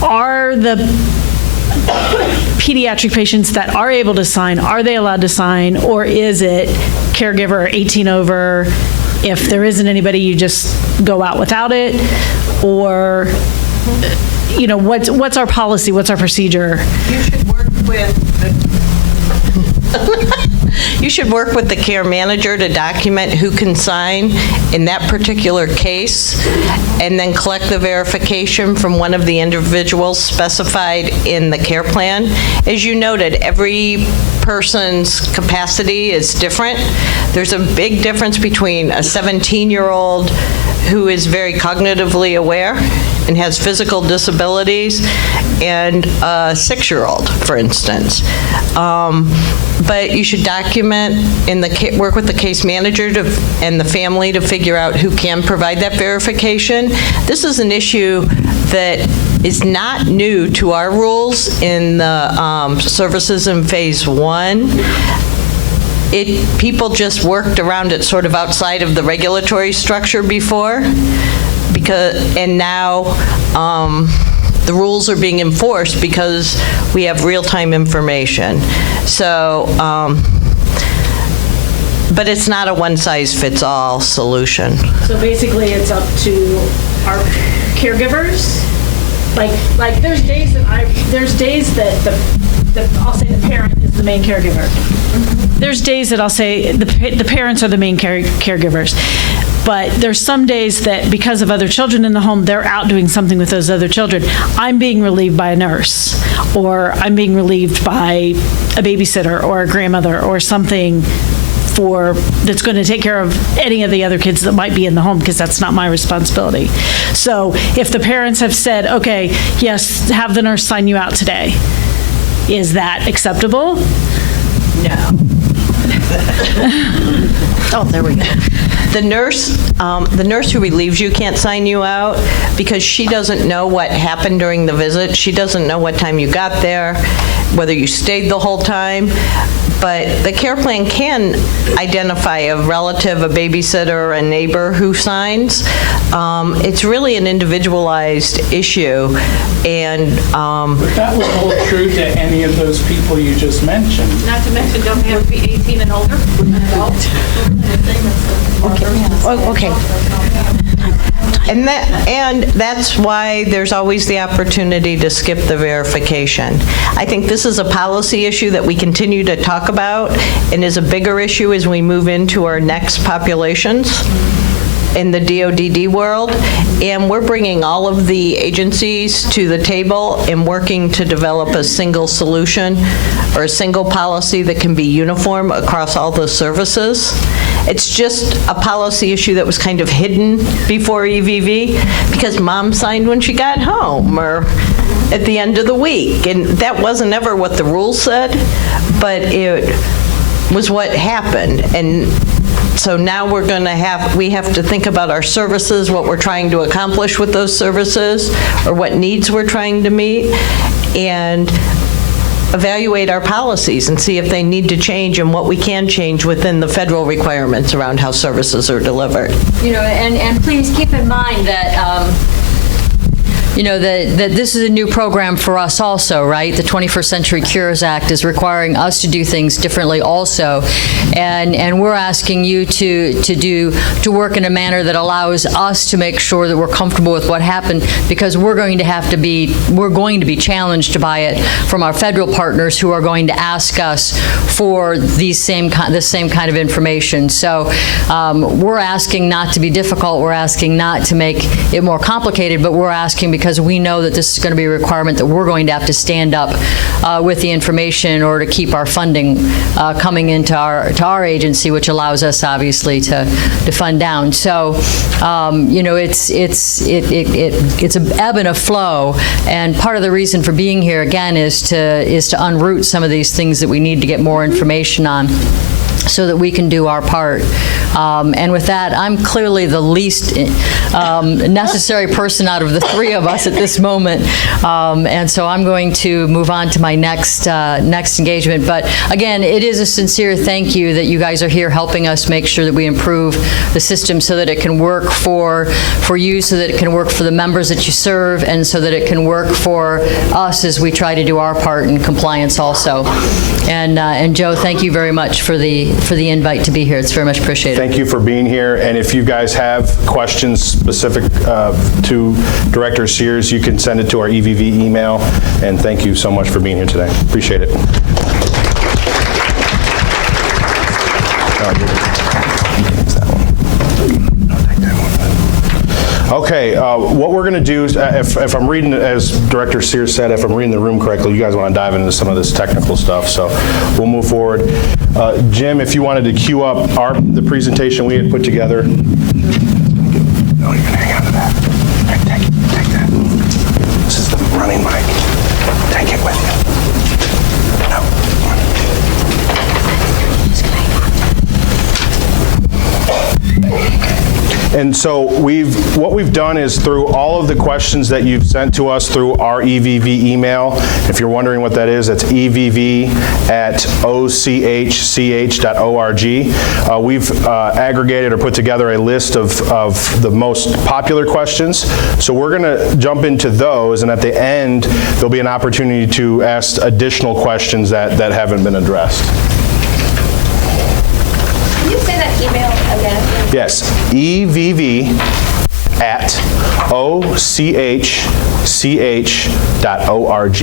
Are the pediatric patients that are able to sign, are they allowed to sign, or is it caregiver 18 over? If there isn't anybody, you just go out without it? Or, what's our policy? What's our procedure? You should work with the care manager to document who can sign in that particular case, and then collect the verification from one of the individuals specified in the care plan. As you noted, every person's capacity is different. There's a big difference between a 17-year-old who is very cognitively aware and has physical disabilities and a 6-year-old, for instance. But you should document work with the case manager and the family to figure out who can provide that verification. This is an issue that is not new to our rules in the services in phase 1. People just worked around it sort of outside of the regulatory structure before, and now the rules are being enforced because we have real-time information. So, but it's not a one-size-fits-all solution. So basically, it's up to our caregivers. Like there's days that I'll say the parent is the main caregiver. There's days that I'll say the parents are the main caregivers. But there's some days that because of other children in the home, they're out doing something with those other children. I'm being relieved by a nurse, or I'm being relieved by a babysitter or a grandmother or something that's going to take care of any of the other kids that might be in the home, because that's not my responsibility. So if the parents have said, okay, yes, have the nurse sign you out today, is that acceptable? No. Oh, there we go. The nurse who relieves you can't sign you out because she doesn't know what happened during the visit. She doesn't know what time you got there, whether you stayed the whole time. But the care plan can identify a relative, a babysitter, a neighbor who signs. It's really an individualized issue, and but that would hold true to any of those people you just mentioned. Not to mention, don't they have to be 18 and older? Okay. And that's why there's always the opportunity to skip the verification. I think this is a policy issue that we continue to talk about and is a bigger issue as we move into our next populations in the DODD world, and we're bringing all of the agencies to the table and working to develop a single solution or a single policy that can be uniform across all the services. It's just a policy issue that was kind of hidden before EVV because mom signed when she got home or at the end of the week, and that wasn't ever what the rules said, but it was what happened. And so now we have to think about our services, what we're trying to accomplish with those services, or what needs we're trying to meet, and evaluate our policies and see if they need to change and what we can change within the federal requirements around how services are delivered. And please keep in mind that that this is a new program for us also, right? The 21st Century Cures Act is requiring us to do things differently also, and we're asking you to work in a manner that allows us to make sure that we're comfortable with what happened, because we're going to be challenged by it from our federal partners who are going to ask us for the same kind of information. So we're asking not to be difficult. We're asking not to make it more complicated, but we're asking because we know that this is going to be a requirement that we're going to have to stand up with the information in order to keep our funding coming into our agency, which allows us obviously to fund down. So it's an ebb and a flow, and part of the reason for being here again is to unroot some of these things that we need to get more information on. so that we can do our part. And with that, I'm clearly the least necessary person out of the three of us at this moment. And so I'm going to move on to my next engagement. But again, it is a sincere thank you that you guys are here helping us make sure that we improve the system so that it can work for you, so that it can work for the members that you serve, and so that it can work for us as we try to do our part in compliance also. And Joe, thank you very much for the invite to be here. It's very much appreciated. Thank you for being here. And if you guys have questions specific to Director Sears, you can send it to our EVV email. And thank you so much for being here today. Appreciate it. Okay, what we're going to do, is, if I'm reading, as Director Sears said, if I'm reading the room correctly, you guys want to dive into some of this technical stuff, so we'll move forward. Jim, if you wanted to queue up the presentation we had put together. No, you're going to hang on to that. Right, take that. This is the running mic. Take it with you. No. And so what we've done is, through all of the questions that you've sent to us through our EVV email, if you're wondering what that is, that's EVV@OCHCH.org. We've aggregated or put together a list of the most popular questions. So we're going to jump into those, and at the end, there'll be an opportunity to ask additional questions that haven't been addressed. Can you say that email again? Yes, EVV@OCHCH.org.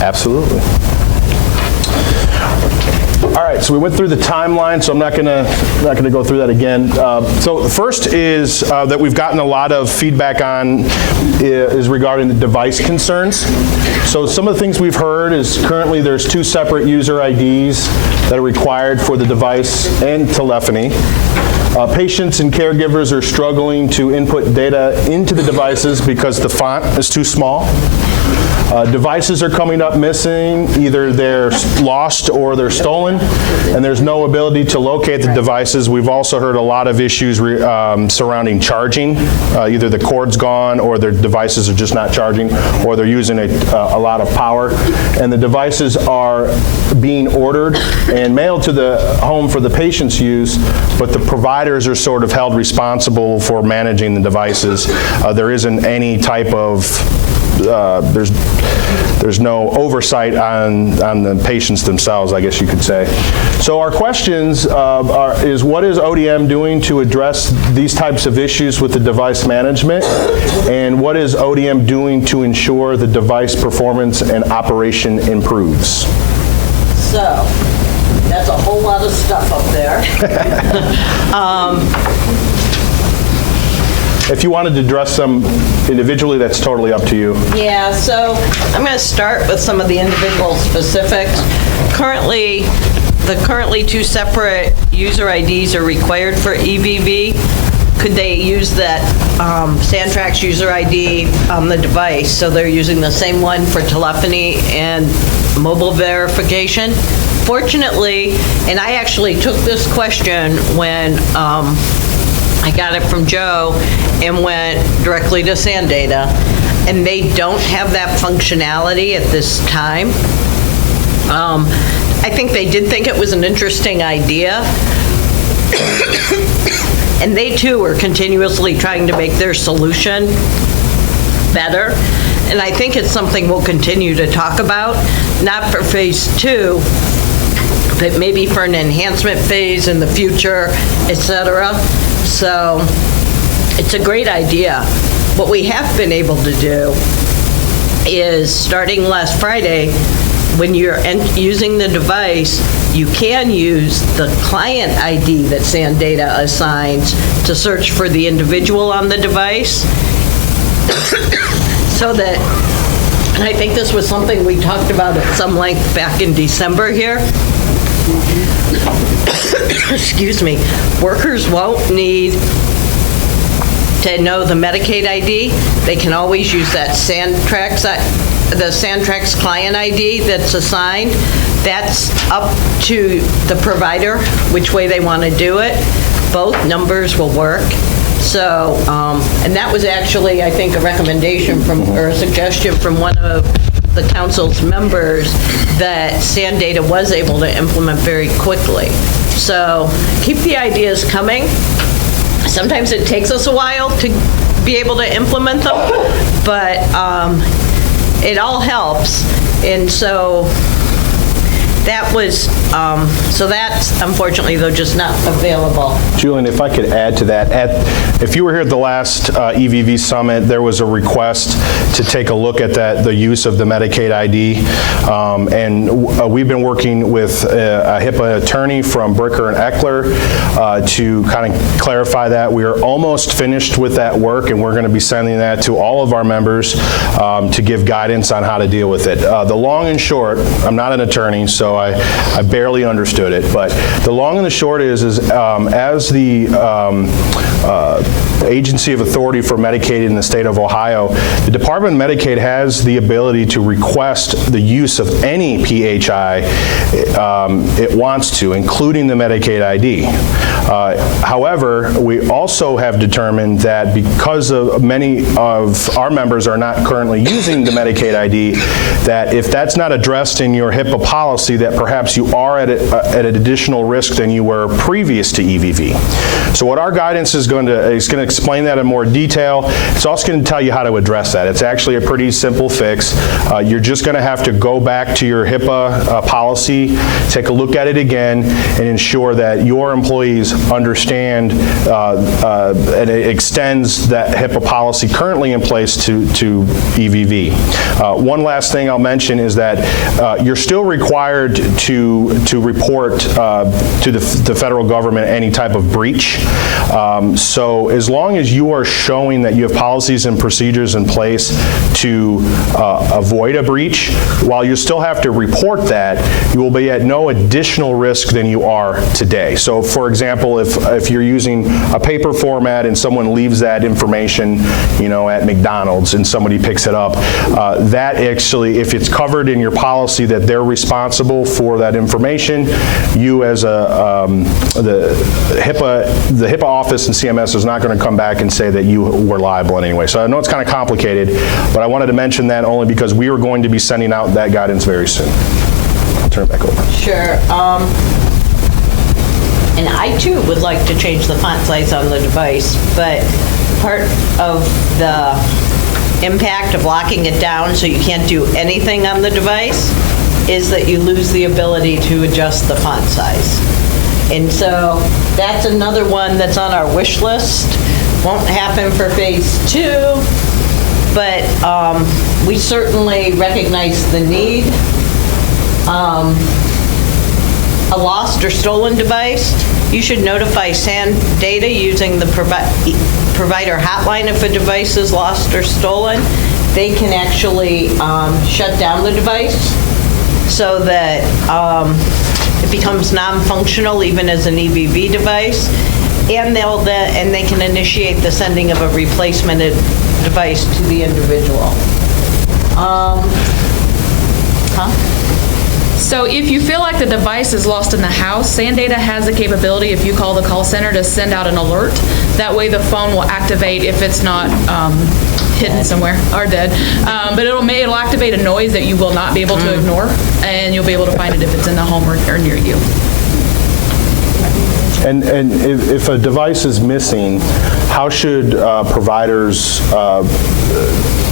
Absolutely. All right, so we went through the timeline, so I'm not gonna go through that again. So the first is that we've gotten a lot of feedback on is regarding the device concerns. So some of the things we've heard is currently there's 2 separate user IDs that are required for the device and telephony. Patients and caregivers are struggling to input data into the devices because the font is too small. Devices are coming up missing, either they're lost or they're stolen, and there's no ability to locate the devices. We've also heard a lot of issues surrounding charging. Either the cord's gone, or their devices are just not charging, or they're using a lot of power. And the devices are being ordered and mailed to the home for the patient's use, but the providers are sort of held responsible for managing the devices. There isn't any type of there's no oversight on the patients themselves, I guess you could say. So our questions is, what is ODM doing to address these types of issues with the device management? And what is ODM doing to ensure the device performance and operation improves? So, that's a whole lot of stuff up there. If you wanted to address them individually, that's totally up to you. Yeah, so I'm going to start with some of the individual specifics. Currently 2 separate user IDs are required for EVV. Could they use that Santrax user ID on the device, so they're using the same one for telephony and mobile verification? Fortunately, and I actually took this question when I got it from Joe and went directly to SanData, and they don't have that functionality at this time. I think they did think it was an interesting idea, and they too are continuously trying to make their solution better, and I think it's something we'll continue to talk about, not for phase 2, but maybe for an enhancement phase in the future, etc. So it's a great idea. What we have been able to do is, starting last Friday, when you're using the device, you can use the client ID that SanData assigns to search for the individual on the device. So that, and I think this was something we talked about at some length back in December here. Excuse me. Workers won't need to know the Medicaid ID. They can always use that Santrax the Sandtrax client ID that's assigned, that's up to the provider, which way they want to do it. Both numbers will work. So, and that was actually, I think, a recommendation from, or a suggestion from one of the council's members that SanData was able to implement very quickly. So keep the ideas coming. Sometimes it takes us a while to be able to implement them, but it all helps. And so that was, so that's unfortunately, though, just not available. Julian, if I could add to that, if you were here at the last EVV Summit, there was a request to take a look at the use of the Medicaid ID, and we've been working with a HIPAA attorney from Bricker and Eckler to kind of clarify that. We are almost finished with that work, and we're going to be sending that to all of our members to give guidance on how to deal with it. The long and short, I'm not an attorney, so I barely understood it, but the long and the short is as the agency of authority for Medicaid in the state of Ohio, the Department of Medicaid has the ability to request the use of any PHI it wants to, including the Medicaid ID. However, we also have determined that because of many of our members are not currently using the Medicaid ID, that if that's not addressed in your HIPAA policy, that perhaps you are at an additional risk than you were previous to EVV. So what our guidance is going to explain that in more detail. It's also going to tell you how to address that. It's actually a pretty simple fix. You're just going to have to go back to your HIPAA policy, take a look at it again, and ensure that your employees understand and it extends that HIPAA policy currently in place to EVV. One last thing I'll mention is that you're still required to report to the federal government any type of breach. So as long as you are showing that you have policies and procedures in place to avoid a breach, while you still have to report that, you will be at no additional risk than you are today. So for example, if you're using a paper format and someone leaves that information, you know, at McDonald's and somebody picks it up, that actually, if it's covered in your policy that they're responsible for that information, you as the HIPAA office and CMS is not going to come back and say that you were liable in any way. So I know it's kind of complicated, but I wanted to mention that only because we are going to be sending out that guidance very soon. I'll turn it back over. Sure. And I too would like to change the font size on the device, but part of the impact of locking it down so you can't do anything on the device is that you lose the ability to adjust the font size. And so that's another one that's on our wish list. Won't happen for phase 2, but we certainly recognize the need. A lost or stolen device, you should notify SanData using the provider hotline if a device is lost or stolen. They can actually shut down the device so that it becomes non-functional even as an EVV device, and they can initiate the sending of a replacement device to the individual. So if you feel like the device is lost in the house, SanData has the capability, if you call the call center, to send out an alert. That way the phone will activate if it's not hidden somewhere or dead. But it'll activate a noise that you will not be able to ignore, and you'll be able to find it if it's in the home or near you. And if a device is missing, how should providers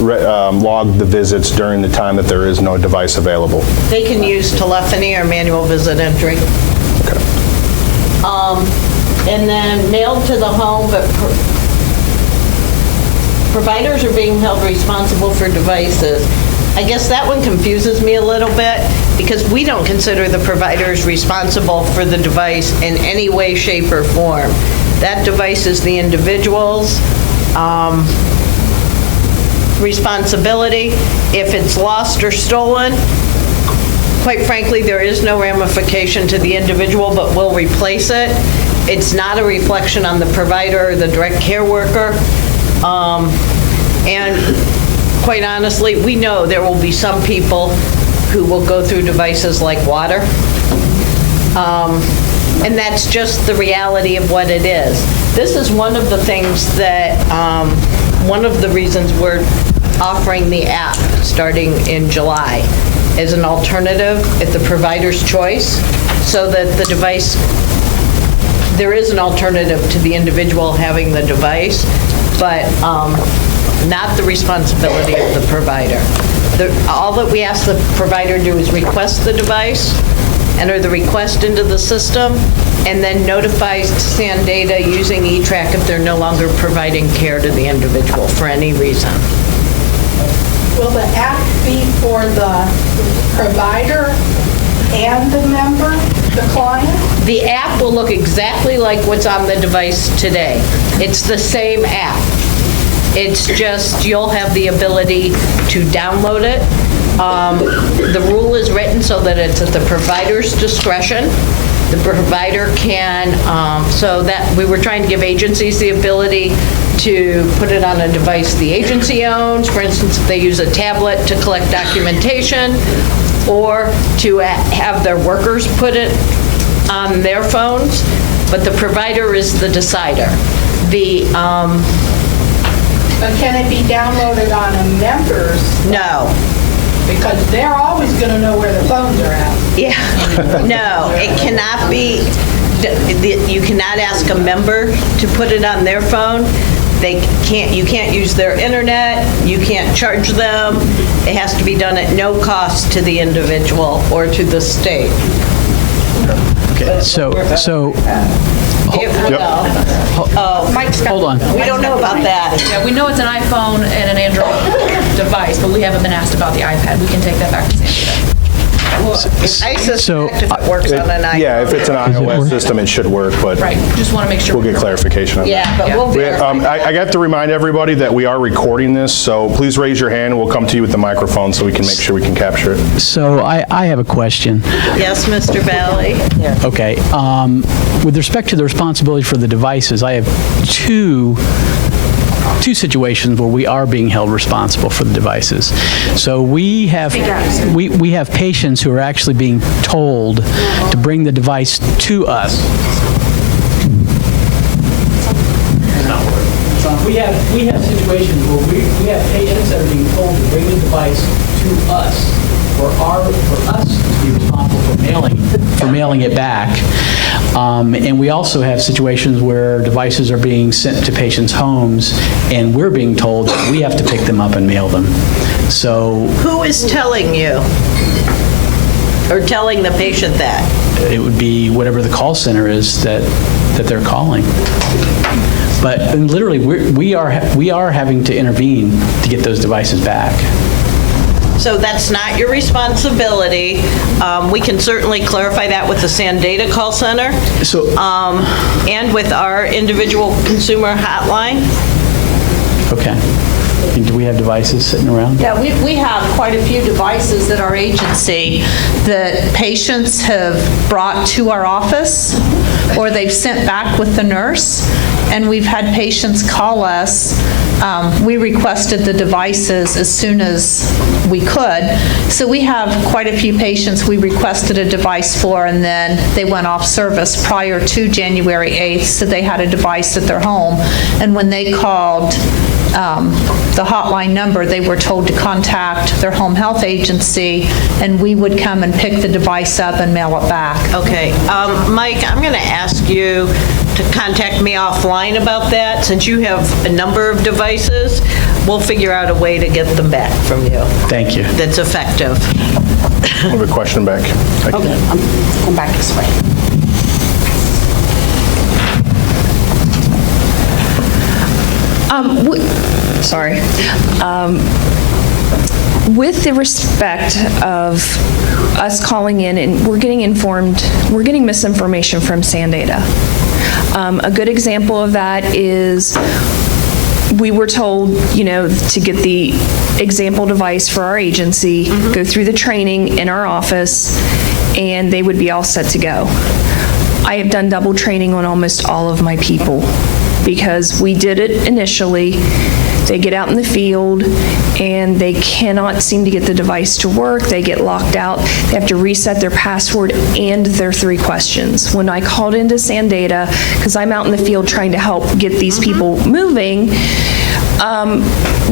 log the visits during the time that there is no device available? They can use telephony or manual visit entry. Okay. And then mailed to the home, but providers are being held responsible for devices. I guess that one confuses me a little bit because we don't consider the providers responsible for the device in any way, shape, or form. That device is the individual's responsibility. If it's lost or stolen, quite frankly, there is no ramification to the individual, but we'll replace it. It's not a reflection on the provider or the direct care worker. And quite honestly, we know there will be some people who will go through devices like water. And that's just the reality of what it is. This is one of the things that, one of the reasons we're offering the app starting in July as an alternative at the provider's choice, so that the device, there is an alternative to the individual having the device, but not the responsibility of the provider. All that we ask the provider to do is request the device, enter the request into the system, and then notify SanData using eTrack if they're no longer providing care to the individual for any reason. Will the app be for the provider and the member, the client? The app will look exactly like what's on the device today. It's the same app. It's just you'll have the ability to download it. The rule is written so that it's at the provider's discretion. The provider can, so that we were trying to give agencies the ability to put it on a device the agency owns. For instance, if they use a tablet to collect documentation, or to have their workers put it on their phones, but the provider is the decider. But can it be downloaded on a member's? No. Because they're always going to know where the phones are at. Yeah, no, it cannot be, you cannot ask a member to put it on their phone. You can't use their internet, you can't charge them. It has to be done at no cost to the individual or to the state. Okay, so It will. hold on. We don't know about that. Yeah, we know it's an iPhone and an Android device, but we haven't been asked about the iPad. We can take that back to SanData. I suspect if it works on an iPhone. Yeah, if it's an iOS system, it should work, but Right, just want to make sure. we'll get clarification on that. Yeah, but we'll verify. I got to remind everybody that we are recording this, so please raise your hand and we'll come to you with the microphone so we can make sure we can capture it. So I have a question. Yes, Mr. Valley? Okay. With respect to the responsibility for the devices, I have two situations where we are being held responsible for the devices. So we have patients who are actually being told to bring the device to us. We have situations where we have patients that are being told to bring the device to us, for us to be responsible for mailing it back. And we also have situations where devices are being sent to patients' homes, and we're being told that we have to pick them up and mail them. So Who is telling you? Or telling the patient that? it would be whatever the call center is that they're calling. But literally, we are having to intervene to get those devices back. So that's not your responsibility. We can certainly clarify that with the SanData call center and with our individual consumer hotline. Okay. And do we have devices sitting around? Yeah, we have quite a few devices at our agency that patients have brought to our office or they've sent back with the nurse, and we've had patients call us. We requested the devices as soon as we could. So we have quite a few patients we requested a device for, and then they went off service prior to January 8th, so they had a device at their home. And when they called the hotline number, they were told to contact their home health agency, and we would come and pick the device up and mail it back. Okay. Mike, I'm going to ask you to contact me offline about that. Since you have a number of devices, we'll figure out a way to get them back from you. Thank you. That's effective. I have a question back. Okay, I'm going back this way. Sorry. With the respect of us calling in and we're getting misinformation from SanData. A good example of that is we were told, to get the example device for our agency, go through the training in our office, and they would be all set to go. I have done double training on almost all of my people because we did it initially, They get out in the field and they cannot seem to get the device to work. They get locked out. They have to reset their password and their 3 questions. When I called into Sandata, because I'm out in the field trying to help get these people moving,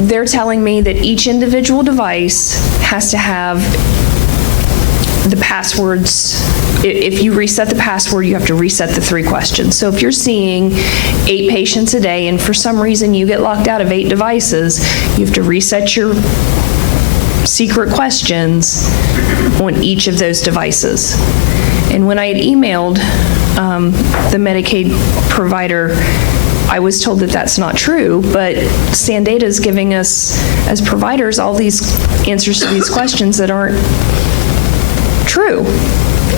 they're telling me that each individual device has to have the passwords. If you reset the password, you have to reset the 3 questions. So if you're seeing 8 patients a day and for some reason you get locked out of 8 devices, you have to reset your secret questions on each of those devices. And when I had emailed the Medicaid provider, I was told that that's not true, but Sandata is giving us, as providers, all these answers to these questions that aren't true.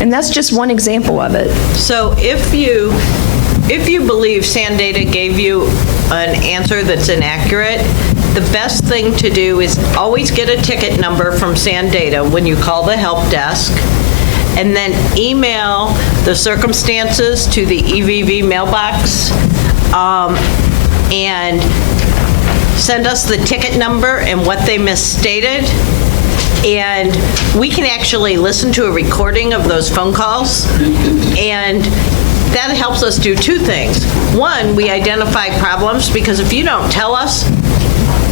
And that's just one example of it. So if you believe Sandata gave you an answer that's inaccurate, the best thing to do is always get a ticket number from Sandata when you call the help desk, and then email the circumstances to the EVV mailbox, and send us the ticket number and what they misstated. And we can actually listen to a recording of those phone calls, and that helps us do 2 things. One, we identify problems, because if you don't tell us,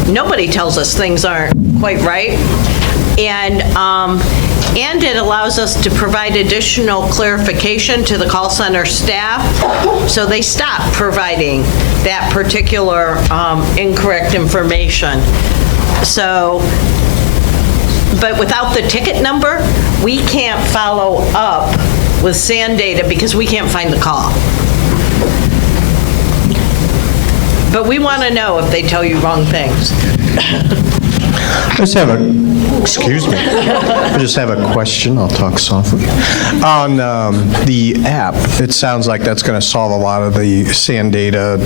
nobody tells us things aren't quite right. And it allows us to provide additional clarification to the call center staff, so they stop providing that particular incorrect information. So, but without the ticket number, we can't follow up with Sandata because we can't find the call. But we want to know if they tell you wrong things. I just have a question. I'll talk softly. On the app, it sounds like that's going to solve a lot of the Sandata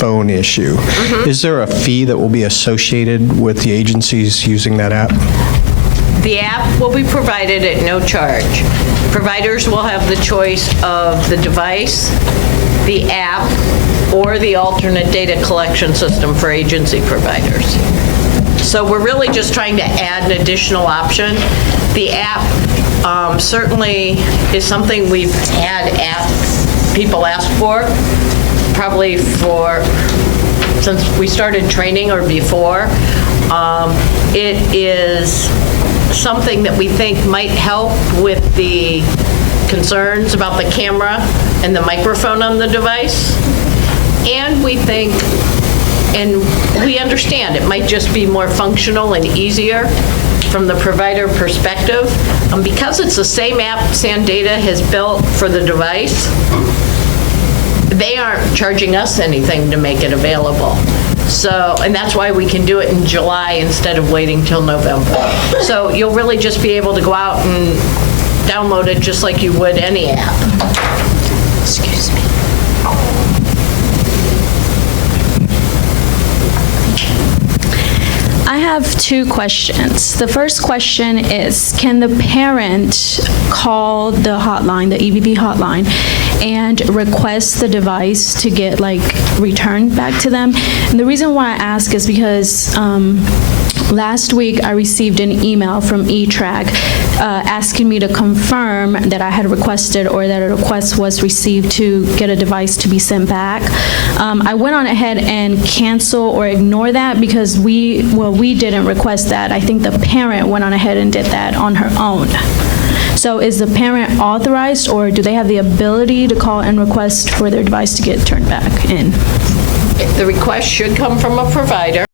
phone issue. Is there a fee that will be associated with the agencies using that app? The app will be provided at no charge. Providers will have the choice of the device, the app, or the alternate data collection system for agency providers. So we're really just trying to add an additional option. The app certainly is something we've had people ask for, probably since we started training or before. It is something that we think might help with the concerns about the camera and the microphone on the device. And we think, and we understand, it might just be more functional and easier from the provider perspective. Because it's the same app Sandata has built for the device, they aren't charging us anything to make it available. So, and that's why we can do it in July instead of waiting till November. So you'll really just be able to go out and download it just like you would any app. Excuse me. I have 2 questions. The first question is, can the parent call the hotline, the EVV hotline, and request the device to get returned back to them? And the reason why I ask is because last week I received an email from ECHCH asking me to confirm that I had requested or that a request was received to get a device to be sent back. I went on ahead and cancel or ignore that because we didn't request that. I think the parent went on ahead and did that on her own. So is the parent authorized, or do they have the ability to call and request for their device to get turned back in? The request should come from a provider.